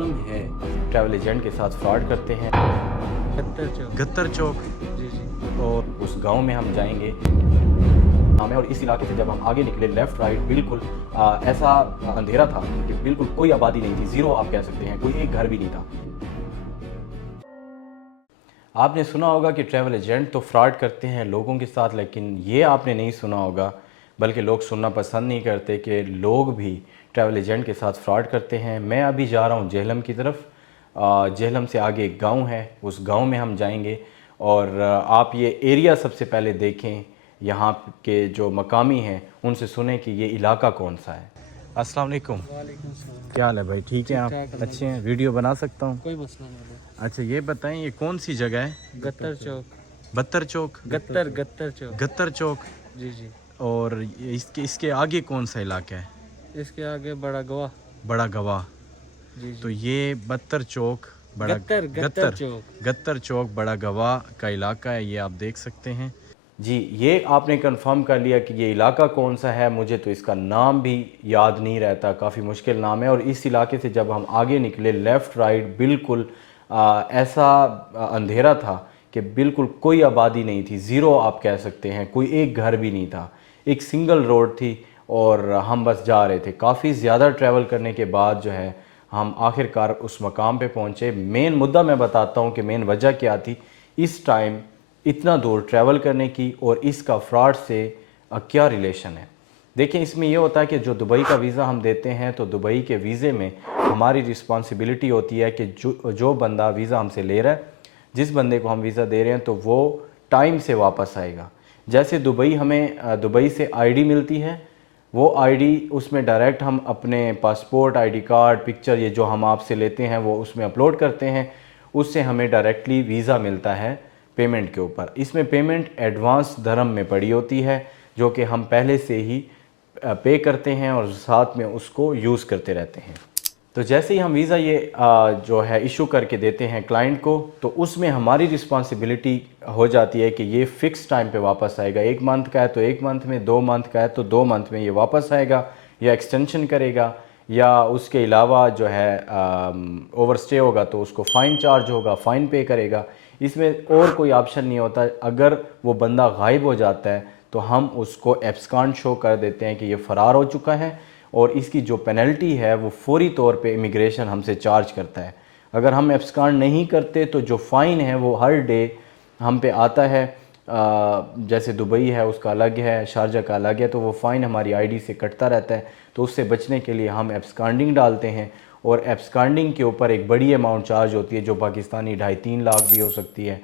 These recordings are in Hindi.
प्रॉब्लम है, ट्रैवल एजेंट के साथ फ्रॉड करते हैं। गत्तर चौक। जी जी। और उस गांव में हम जाएंगे हमें, और इस इलाके से जब हम आगे निकले लेफ़्ट राइट बिल्कुल ऐसा अंधेरा था कि बिल्कुल कोई आबादी नहीं थी, ज़ीरो आप कह सकते हैं, कोई एक घर भी नहीं था। आपने सुना होगा कि ट्रैवल एजेंट तो फ्रॉड करते हैं लोगों के साथ, लेकिन ये आपने नहीं सुना होगा, बल्कि लोग सुनना पसंद नहीं करते कि लोग भी ट्रैवल एजेंट के साथ फ्रॉड करते हैं। मैं अभी जा रहा हूँ जेहलम की तरफ। जेहलम से आगे एक गांव है, उस गांव में हम जाएंगे और आप ये एरिया सबसे पहले देखें, यहाँ के जो मकामी हैं उनसे सुने कि ये इलाका कौन सा है। अस्सलाम वालेकुम। वालेकुम सलाम। क्या हाल है भाई, ठीक है आप? ठीक-ठाक अच्छे हैं, वीडियो बना सकता हूँ? कोई मसला नहीं है। अच्छा ये बताएं ये कौन सी जगह है? गत्तर चौक। बत्तर चौक? गत्तर चौक। गत्तर चौक। जी जी। और इसके आगे कौन सा इलाका है? इसके आगे बड़ा गवा। बड़ा गवाह। जी जी। तो ये बत्तर चौक बड़ा गत्तर चौक। गत्तर चौक बड़ा गवाह का इलाका है, ये आप देख सकते हैं। जी ये आपने कंफर्म कर लिया कि ये इलाका कौन सा है। मुझे तो इसका नाम भी याद नहीं रहता, काफ़ी मुश्किल नाम है। और इस इलाके से जब हम आगे निकले लेफ़्ट राइट बिल्कुल ऐसा अंधेरा था कि बिल्कुल कोई आबादी नहीं थी, ज़ीरो आप कह सकते हैं, कोई एक घर भी नहीं था, एक सिंगल रोड थी और हम बस जा रहे थे। काफ़ी ज़्यादा ट्रैवल करने के बाद जो है हम आखिरकार उस मकाम पे पहुँचे। मेन मुद्दा मैं बताता हूँ कि मेन वजह क्या थी इस टाइम इतना दूर ट्रैवल करने की और इसका फ्रॉड से क्या रिलेशन है। देखें इसमें यह होता है कि जो दुबई का वीज़ा हम देते हैं तो दुबई के वीज़े में हमारी रिस्पॉन्सिबिलिटी होती है कि जो बंदा वीज़ा हमसे ले रहा है, जिस बंदे को हम वीज़ा दे रहे हैं, तो वो टाइम से वापस आएगा। जैसे दुबई से आईडी मिलती है, वो आईडी उसमें डायरेक्ट हम अपने पासपोर्ट, आईडी कार्ड, पिक्चर ये जो हम आपसे लेते हैं वो उसमें अपलोड करते हैं, उससे हमें डायरेक्टली वीज़ा मिलता है पेमेंट के ऊपर। इसमें पेमेंट एडवांस धर्म में पड़ी होती है जो कि हम पहले से ही पे करते हैं और साथ में उसको यूज़ करते रहते हैं। तो जैसे ही हम वीज़ा ये जो है इशू करके देते हैं क्लाइंट को, तो उसमें हमारी रिस्पांसिबिलिटी हो जाती है कि ये फ़िक्स टाइम पे वापस आएगा। 1 मंथ का है तो 1 मंथ में, 2 मंथ का है तो 2 मंथ में ये वापस आएगा, या एक्सटेंशन करेगा, या उसके अलावा जो है ओवरस्टे होगा तो उसको फ़ाइन चार्ज होगा, फ़ाइन पे करेगा। इसमें और कोई ऑप्शन नहीं होता। अगर वो बंदा गायब हो जाता है तो हम उसको एब्सकॉन्ड शो कर देते हैं कि ये फ़रार हो चुका है, और इसकी जो पेनल्टी है वो फौरी तौर पे इमिग्रेशन हमसे चार्ज करता है। अगर हम एब्सकॉन्ड नहीं करते तो जो फ़ाइन है वो हर डे हम पे आता है। जैसे दुबई है उसका अलग है, शारजा का अलग है, तो वो फ़ाइन हमारी आईडी से कटता रहता है। तो उससे बचने के लिए हम एब्सकॉन्डिंग डालते हैं, और एब्सकॉन्डिंग के ऊपर एक बड़ी अमाउंट चार्ज होती है जो पाकिस्तानी 2.5-3 लाख भी हो सकती है।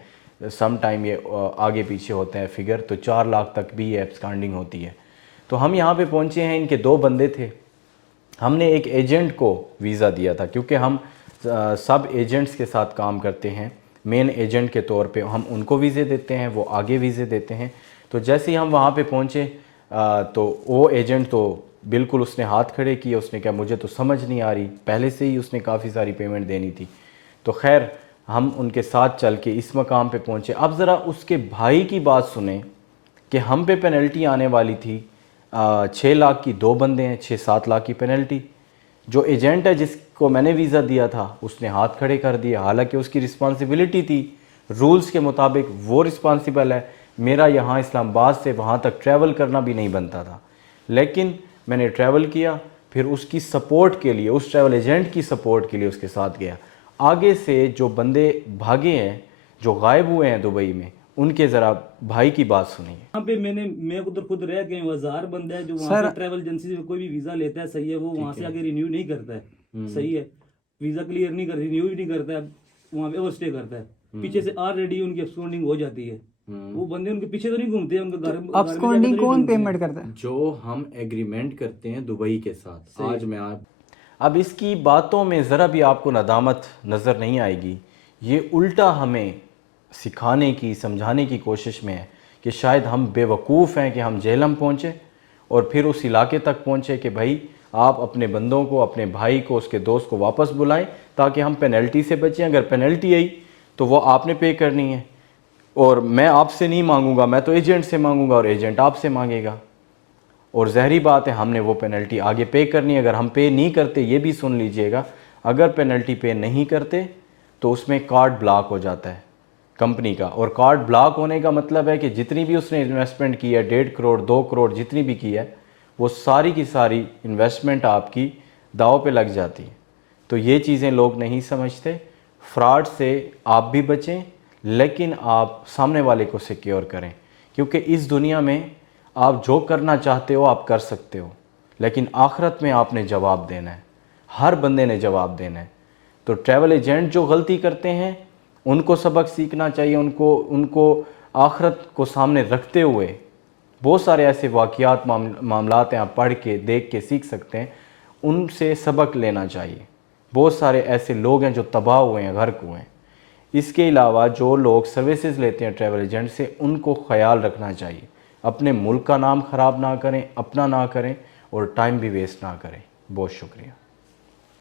सम टाइम ये आगे पीछे होते हैं फिगर, तो 4 लाख तक भी ये एब्सकॉन्डिंग होती है। तो हम यहाँ पे पहुँचे हैं, इनके 2 बंदे थे। हमने एक एजेंट को वीज़ा दिया था क्योंकि हम सब एजेंट्स के साथ काम करते हैं। मेन एजेंट के तौर पे हम उनको वीज़े देते हैं, वो आगे वीज़े देते हैं। तो जैसे ही हम वहाँ पे पहुँचे तो वो एजेंट तो बिल्कुल उसने हाथ खड़े किए, उसने कहा मुझे तो समझ नहीं आ रही, पहले से ही उसने काफ़ी सारी पेमेंट देनी थी। तो खैर हम उनके साथ चल के इस मकाम पे पहुँचे। अब ज़रा उसके भाई की बात सुने कि हम पे पेनल्टी आने वाली थी 6 लाख की, 2 बंदे हैं, 6-7 लाख की पेनल्टी। जो एजेंट है जिसको मैंने वीज़ा दिया था उसने हाथ खड़े कर दिए, हालांकि उसकी रिस्पांसिबिलिटी थी, रूल्स के मुताबिक वो रिस्पांसिबल है। मेरा यहाँ इस्लामाबाद से वहाँ तक ट्रैवल करना भी नहीं बनता था, लेकिन मैंने ट्रैवल किया। फिर उसकी सपोर्ट के लिए, उस ट्रैवल एजेंट की सपोर्ट के लिए उसके साथ गया। आगे से जो बंदे भागे हैं, जो गायब हुए हैं दुबई में, उनके ज़रा भाई की बात सुनिए। यहाँ पे मैं उधर खुद रह गए, 1000 बंदा है जो वहाँ पे ट्रैवल एजेंसी से कोई भी वीजा लेता है, सही है, वो वहाँ से आगे रिन्यू नहीं करता है, सही है, वीजा क्लियर नहीं करता, रिन्यू भी नहीं करता है, वहाँ पे ओवर स्टे करता है। पीछे से ऑलरेडी उनकी अब्सकॉन्डिंग हो जाती है, वो बंदे उनके पीछे तो नहीं घूमते, उनके घर अब्सकॉन्डिंग कौन पेमेंट करता है? जो हम एग्रीमेंट करते हैं दुबई के साथ। आज मैं अब इसकी बातों में ज़रा भी आपको नदामत नज़र नहीं आएगी। ये उल्टा हमें सिखाने की, समझाने की कोशिश में है कि शायद हम बेवकूफ़ हैं कि हम जेहलम पहुँचे और फिर उस इलाके तक पहुँचे कि भाई आप अपने बंदों को, अपने भाई को, उसके दोस्त को वापस बुलाएं ताकि हम पेनल्टी से बचें। अगर पेनल्टी आई तो वो आपने पे करनी है, और मैं आपसे नहीं मांगूंगा, मैं तो एजेंट से मांगूंगा और एजेंट आपसे मांगेगा। और ज़हरी बात है हमने वो पेनल्टी आगे पे करनी है। अगर हम पे नहीं करते, ये भी सुन लीजिएगा, अगर पेनल्टी पे नहीं करते तो उसमें कार्ड ब्लॉक हो जाता है कंपनी का। और कार्ड ब्लॉक होने का मतलब है कि जितनी भी उसने इन्वेस्टमेंट की है, 1.5 करोड़ 2 करोड़ जितनी भी की है, वो सारी की सारी इन्वेस्टमेंट आपकी दाव पे लग जाती है। तो ये चीज़ें लोग नहीं समझते। फ्रॉड से आप भी बचें, लेकिन आप सामने वाले को सिक्योर करें, क्योंकि इस दुनिया में आप जो करना चाहते हो आप कर सकते हो, लेकिन आखिरत में आपने जवाब देना है, हर बंदे ने जवाब देना है। तो ट्रैवल एजेंट जो गलती करते हैं उनको सबक सीखना चाहिए, उनको आखिरत को सामने रखते हुए बहुत सारे ऐसे वाक़यात मामलात हैं, आप पढ़ के देख के सीख सकते हैं, उनसे सबक लेना चाहिए। बहुत सारे ऐसे लोग हैं जो तबाह हुए हैं, गर्क हुए हैं। इसके अलावा जो लोग सर्विसेज लेते हैं ट्रैवल एजेंट से, उनको ख्याल रखना चाहिए, अपने मुल्क का नाम ख़राब ना करें, अपना ना करें और टाइम भी वेस्ट ना करें। बहुत शुक्रिया।